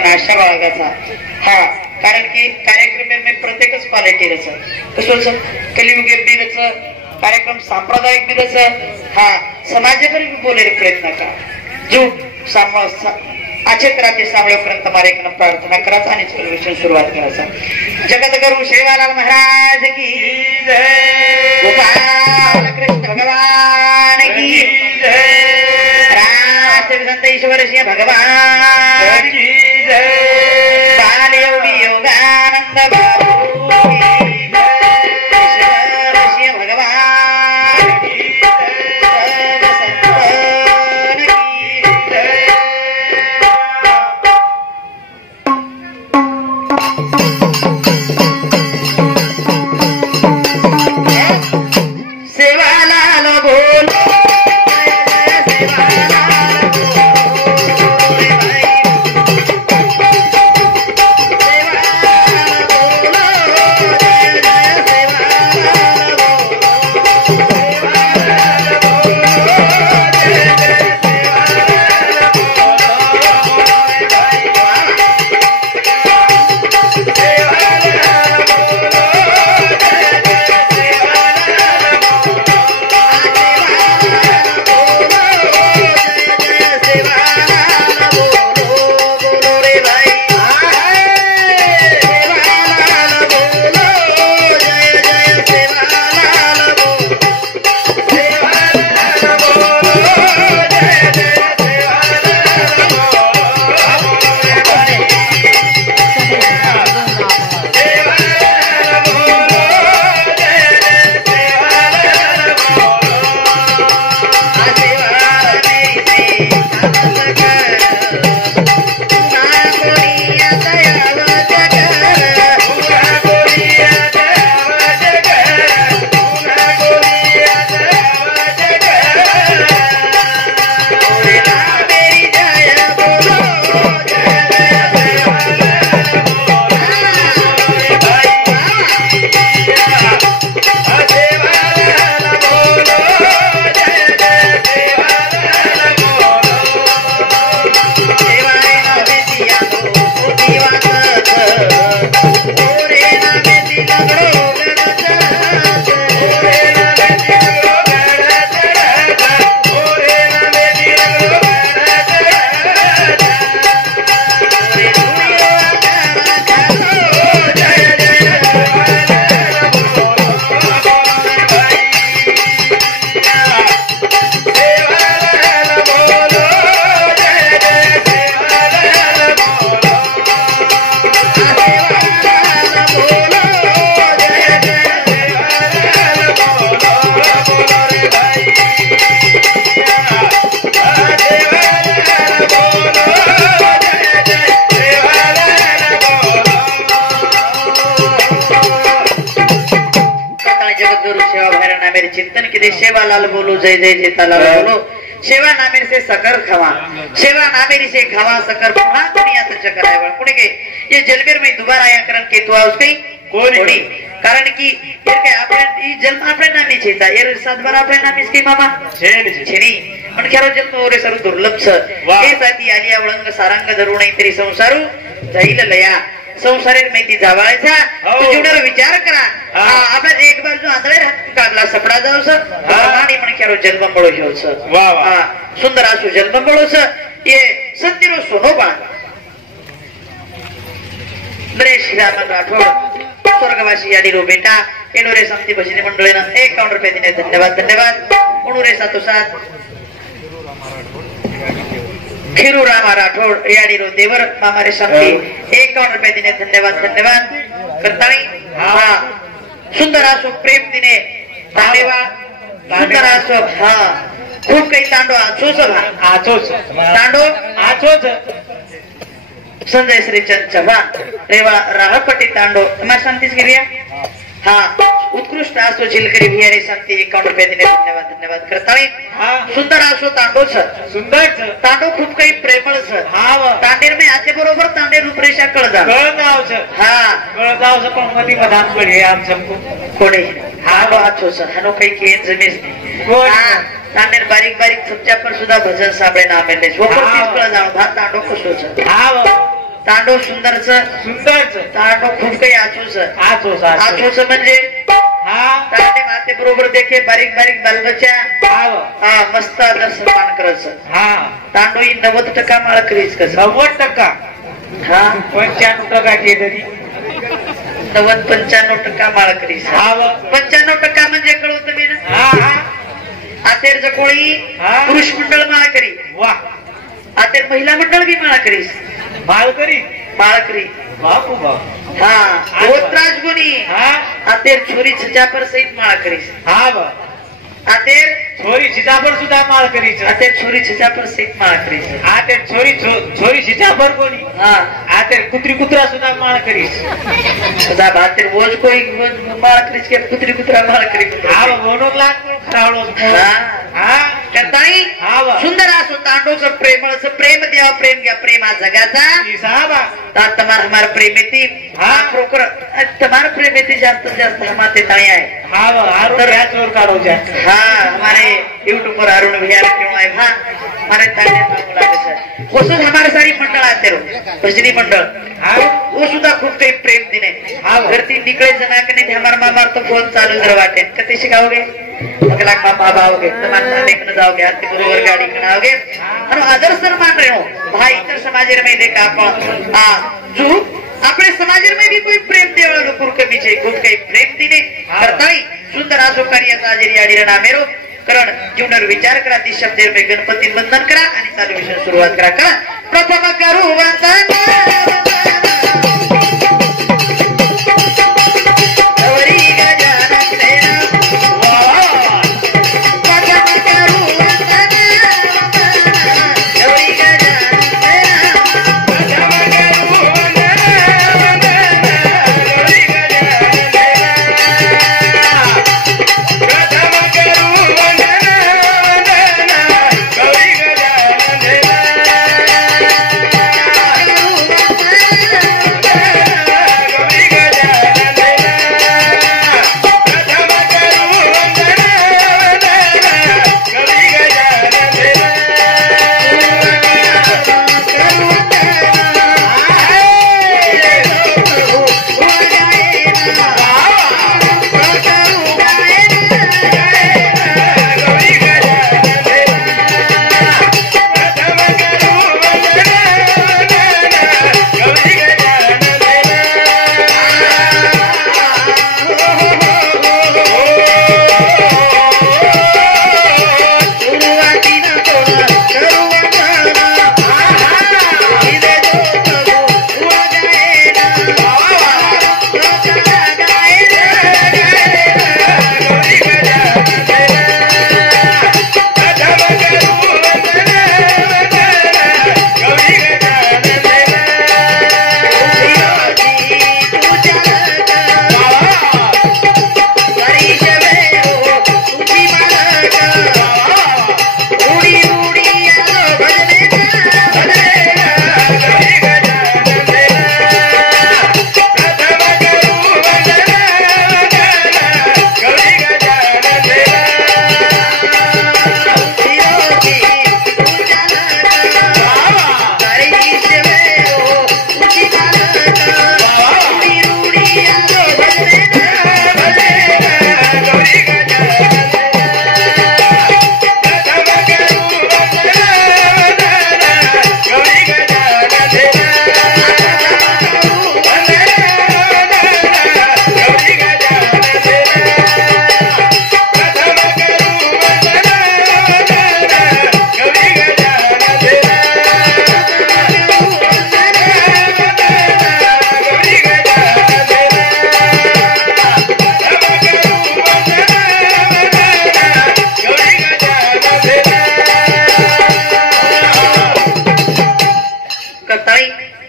अशा बाळगाचा हा कारण की कार्यक्रम में प्रत्येकच क्वालिटी रच कसं कलियुगे बीरच कार्यक्रम सांप्रदायिक बीरच हा समाजावर बोले प्रयत्न करा जो आचेत्राचे सावळेपर्यंत मारेकन प्रार्थना करायचा आणि चलविषय सुरुवात करायचा जगद्गुरु श्रीवालाल महाराज की जय गोपाल कृष्ण भगवान की जय राष्ट्र संत ईश्वर श्री भगवान की जय बाल योगी योगानंद बाबू की जय श्री भगवान की जय संतन की जय सेवालाल बोलो चिंतन के सेवालाल बोलो जय जय जयतालाल बोलो सेवा नामेर से सकर खवा सेवा नामेरी से खवा सकर पुनः दुनिया तो चक्कर आए पुणे के ये जलबेर में दोबारा आया करन के तो उसकी कोणी कारण की यार के आपण ई जन्म आपले नामी छेता यार सातबार आपले नामी की मामा छेनी पण केरो जन्म ओरे सर दुर्लभ छ हे साथी आलिया वळंग सारंग धरू नाही तरी संसारू जाईल लया संसारेर माहिती जावायचा तुझ्यावर विचार करा आपण एक बार जो आंधळे काढला सपडा जाऊस आणि म्हण केरो जन्म पळो घेऊस वाह वाह सुंदर असो जन्म पळोस ये सत्तीरो सोनोबा नरेश रामन राठोड स्वर्गवासी याडी रो बेटा एनोरे संती भजनी मंडळीनं 51 रुपये दिले धन्यवाद धन्यवाद उणुरे सातोसात खिरू रामा राठोड याडी रो देवर मामारे संती 51 रुपये दिले धन्यवाद धन्यवाद करताणी हा सुंदर असो प्रेम दिने तांडेवा सुंदर असो हा खूप काही तांडो आचोच तांडो आचोच संजय श्रीचंद चव्हाण रेवा राहपट्टी तांडो तुम्हाला शांतीच गिरिया हा उत्कृष्ट असो झिलकरी भियारी संती 51 रुपये दिले धन्यवाद धन्यवाद करताळी सुंदर असो तांडो सुंदर तांडो खूप काही प्रेमळ तांडेर में आते बरोबर तांडे रूपरेषा कळदा हा कळदाव पण मधी मधान पडे आमचमको कोणी हा लो आछो हनो काही केन जमीस तांडेर बारीक बारीक सच्चा पर सुद्धा भजन साबळे ना मेले वो पण कळ जाव भा तांडो कसो हा तांडव सुंदरच सुंदरच तांडव खूप काही आचूच आचोस आचूच म्हणजे हा तांडे माते बरोबर देखे बारीक बारीक बालबच्चा हाव हा मस्त आदर सन्मान करायचं हा तांडव ही 90% माळ करीच कसं 90% हा 95% केली 90-95% माळ करीस हाव 95% म्हणजे कळवतं मी ना हा हा आतेरचं कोळी हा. पुरुष मंडळ माळ करी वा आतेर महिला मंडळ बी माळ करीस मालकरी माळ करी बापू बाप हा गोत्राज गुणी हा आतेर छोरी छजापर सहित माळ करीस हा बा आतेर छोरी सीताफळ सुद्धा माळ करीच आतेर छोरी छजापर सहित माळ करीस आते छोरी सीताफळ कोणी हा आते कुत्री कुत्रा सुद्धा माळ करीस सदा भातेर वोज कोई माळ करीस के कुत्री कुत्रा माळ करी हा म्हणून लाग खरावलो हा हा करताई हा बा सुंदर असो तांडवचं प्रेमळचं प्रेम द्यावा प्रेम घ्या प्रेमा जगाचा साहबा तात तुम्हारा हमारा प्रेम येती हाँ। प्रोकर तुम्हारा प्रेम येती जास्त जास्त हमारे ताई है हा बा आरो क्या चोर काढो जा हाँ हमारे यूट्यूब पर अरुण भैया क्यों आए हाँ हमारे ताई ने बोला सर वो सब हमारे सारी मंडल आते रहो भजनी मंडल हाँ। वो सुधा खूब काही प्रेम दिने हाँ। घर ती निकले जना के नहीं हमारा मामा तो फोन चालू जर वाटे कते शिकाओगे अगला मामा आओगे तुम्हारे लेकर जाओगे आते बरोबर गाडी घेऊन आओगे आणि आदर सन्मान रहे हो भाई इतर समाजेर में देखा आपण आ जो अपने समाजेर में भी कोई प्रेम देवाळो लोकर कमी छे खूप काही प्रेम दिने करताई सुंदर आसो कार्याचा आजरी आडीर नामेरो कारण जीवनावर विचार करा ती शब्देर में गणपती वंदन करा आणि चालू विषय सुरुवात करा प्रथम करू वंदन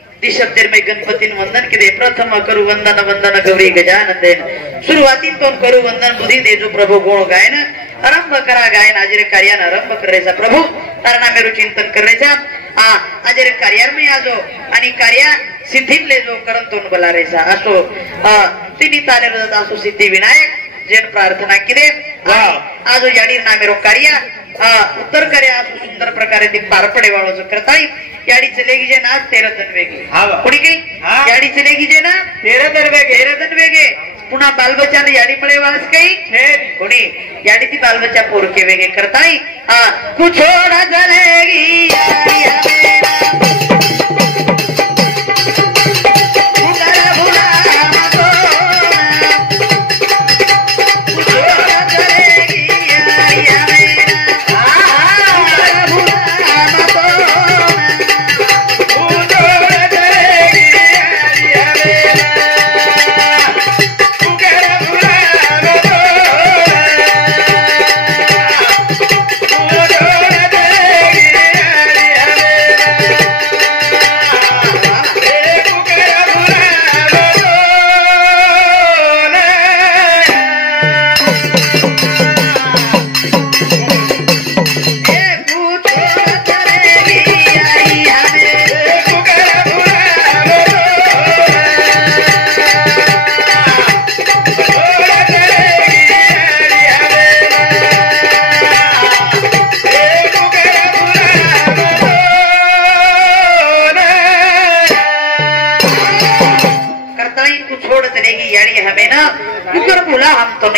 गणपती वंदन के प्रथम करू वंदन वंदन गौरी गजानन सुरुवाती तो करू वंदन बुधी देजो प्रभु गुण गायन आरंभ करा गायन आजरे कार्यान आरंभ करायचा प्रभु तारणा मेरू चिंतन करायचा आजरे कार्यार में आजो आणि कार्या सिद्धीत ले जो करंतोन बलारेचा असो तिनी ताले असो सिद्धी विनायक जेन प्रार्थना किरे आजो याडी नामेरो कार्य उत्तर करे सुंदर प्रकारे ते पार पडे वाळो करताई याडी चले गी जे ना 13 जण वेगे कोणी काही याडी चले गी जे ना 13 जण वेगे पुन्हा बालबच्चा याडी मळे वाळस काही कोणी याडी ती बालबच्चा पोरके वेगे करताई कुछोडा जलेगी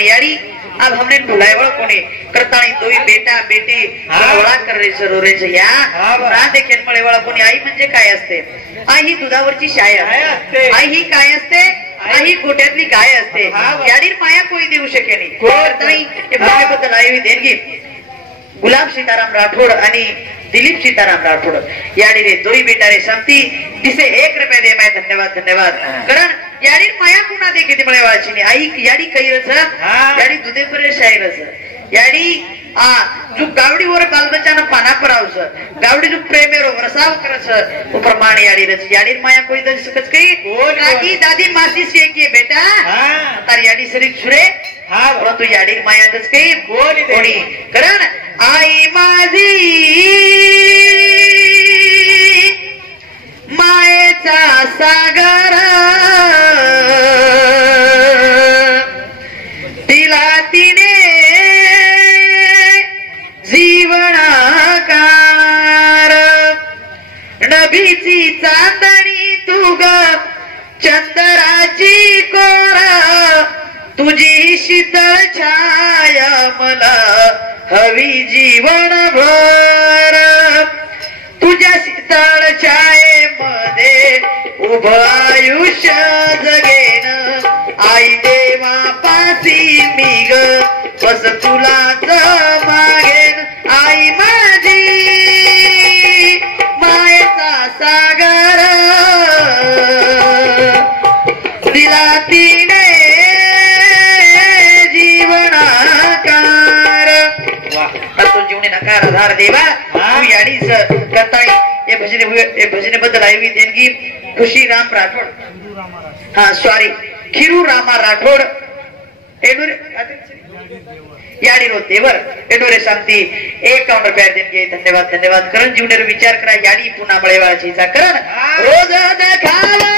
याड़ी अब हमने ढुलाए वाला कोने करतानी दोई बेटा बेटी वळा कर रे सरोरे या ना देखेन मळे वाला कोणी आई म्हणजे काय असते आई ही दुधावरची शाय असते आई ही काय असते आई ही गोट्यातली गाय असते याडीर माया कोई देऊ शके नाही करतानी हे भाईबद्दल आई देणगी गुलाब सीताराम राठोड आणि दिलीप सीताराम राठोड याडी रे दोई बेटा रे सांगती दिसे 1 रुपया दे माय धन्यवाद कारण याडी माया पुन्हा दे किती मळे वाळची आई याडी कैरच याडी दुधे परे शायरच याडी जो गावडीवर बालबच्चानं पाना परावस गावडी जो प्रेमेरो वरसाव करस उपरमान याडी रच याडी माया कोई दे सकत काही काकी दादी मासी से की बेटा तार याडी सरी छुरे परंतु याडी मायातच काही कोणी कारण आई माझी मायेचा सागर तिला तिने जीवनाकार नभीची चांदणी तू ग चंद्राची कोर तुझी शीतळ छाया मला हवी जीवनभर तुझ्या शीतळ छायेमध्ये उभं आयुष्य जगेन आई देवा पासी मी ग बस तुलाच मागेन आई माझी मायेचा सागर दिला तिने जीवने नकार आधार देवा तू याडीच करताय हे भजने बद्दल आई देणगी खुशी राम राठोड सॉरी खिरू रामा राठोड याडी रो देवर एडोरे सांगती 51 रुपया देणगी धन्यवाद करण जीवनेर विचार करा याडी पुन्हा मळेवाळची करण रोज देखावा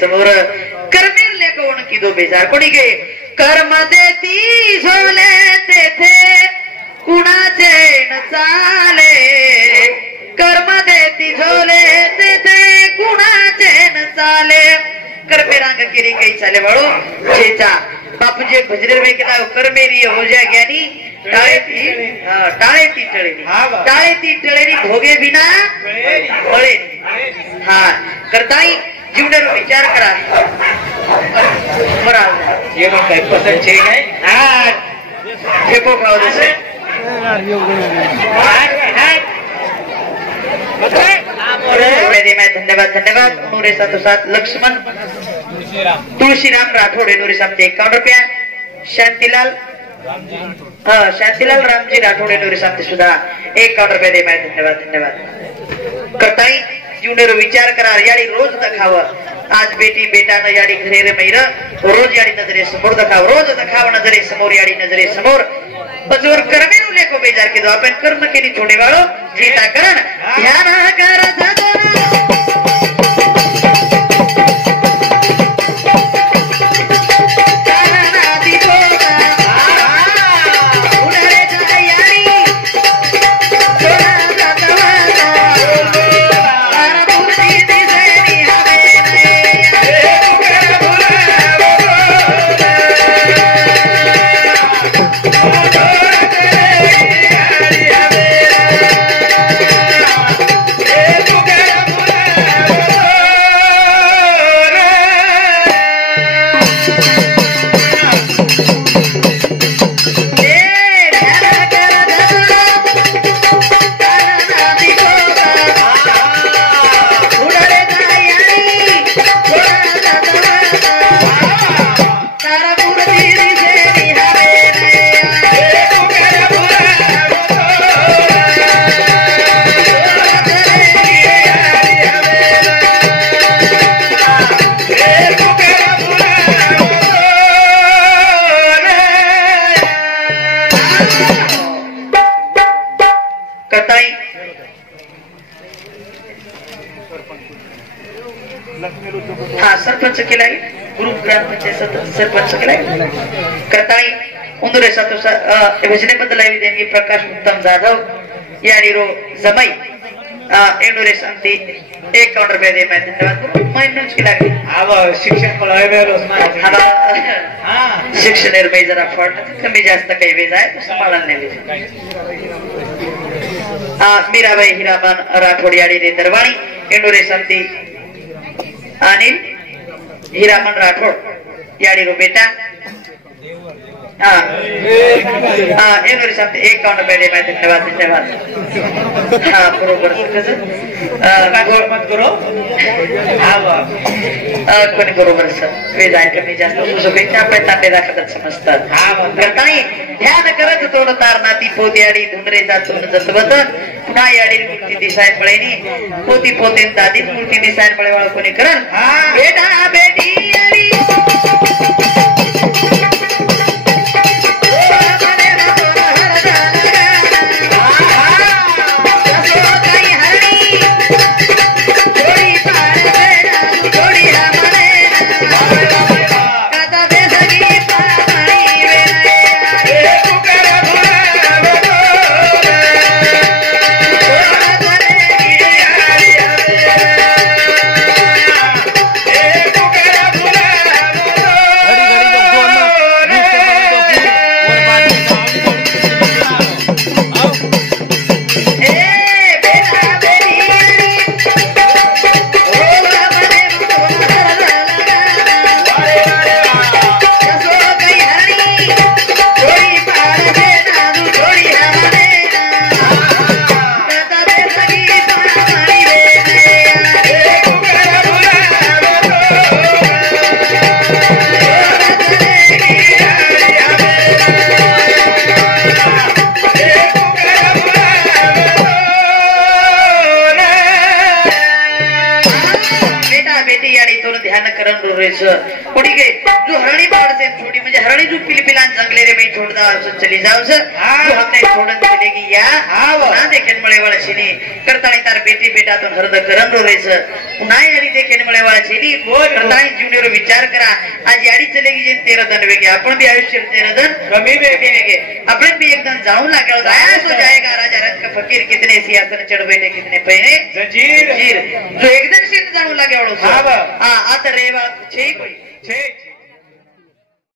समोर कर्मेले कोण किदो बेजार कोणी गे कर्म देती झोले तेथे कुणाचे न चाले कर्म देती झोले तेथे गुणाचे न चाले कर्मे रांग केली काही चाले वाळू जेचा बापूजी भजरे वे केला कर्मेरी हो जा ज्ञानी टाळे ती टळेनी भोगे बिना बळे हा करताई जीवनावर विचार करा बरा ये मग काही पसंत छे काय हा फेको खाओ जसे धन्यवाद धन्यवाद नूरे सात लक्ष्मण तुळशीराम राठोडे नूरे सामचे 51 रुपया शांतीलाल शांतीलाल रामजी राठोडे नूरे सामचे सुद्धा 51 रुपये दे धन्यवाद धन्यवाद करताई जीवनेरो विचार करा याडी रोज दखावं आज बेटी बेटा न याडी घरे रे मैर रोज याडी नजरे समोर दखाव रोज दखाव नजरे समोर याडी नजरे समोर बजवर कर्मे नुले को बेजार के दो आपण कर्म केली थोडे वाळो जीता करण ध्यान कर सरपंच केलाय ग्रुप ग्रामपंचायत सरपंच केलाय करताई उंदुरे सातो योजनेबद्दल देणगी प्रकाश उत्तम जाधव याडीरो जमाई एंडोरे शांती 51 रुपये दे धन्यवाद महिन्याच केला आव शिक्षण कळायवेलोस ना हां शिक्षण निर्मय जरा फॉल्ट कमी जास्त काही वेज आहे सांभाळायला नाही मीराबाई हिरामन राठोड याडी रे दरवाणी एंडोरे शांती अनिल हीरामन राठोड याडी रो बेटा एनोरी सामने 51 रुपये दे धन्यवाद धन्यवाद हाँ बरोबर मत करो कोणी बरोबर सर वेज आहे कमी जास्त सुसुकीच्या आपण तांबे दाखवतात समजतात करताई ध्यान करत तोड तारनाती पोती आडी धुंडरे जातून जसवत पुन्हा याडी मूर्ती दिसाय पळेनी पोती पोते दादी मूर्ती दिसाय पळे वाळ कोणी करन बेटा बेटी आडी कोड़ी गए जो हरणी बाड़ से छोड़ी मुझे हरणी जो पिलपिलान जंगले रे में छोड़दा चली जाओ सर जो हमने छोड़न चलेगी या ना देखेन मळे वाला छिनी करताणी तार बेटी बेटा तो हरद करन रो रेस पुन्हा याडी देखेन मळे वाला छिनी करताणी जीवनेरो विचार करा आज याडी चलेगी जे 13 दिन वेगे आपण भी आयुष्य 13 दिन कमी वेगे आपण भी एकदम जाऊं लागो जाया सो जाएगा राजा रंग का फकीर कितने सियासन चढ़ बैठे कितने पहने जंजीर जो एकदम से जाऊं लागो हां आता रेवा छे कोई छे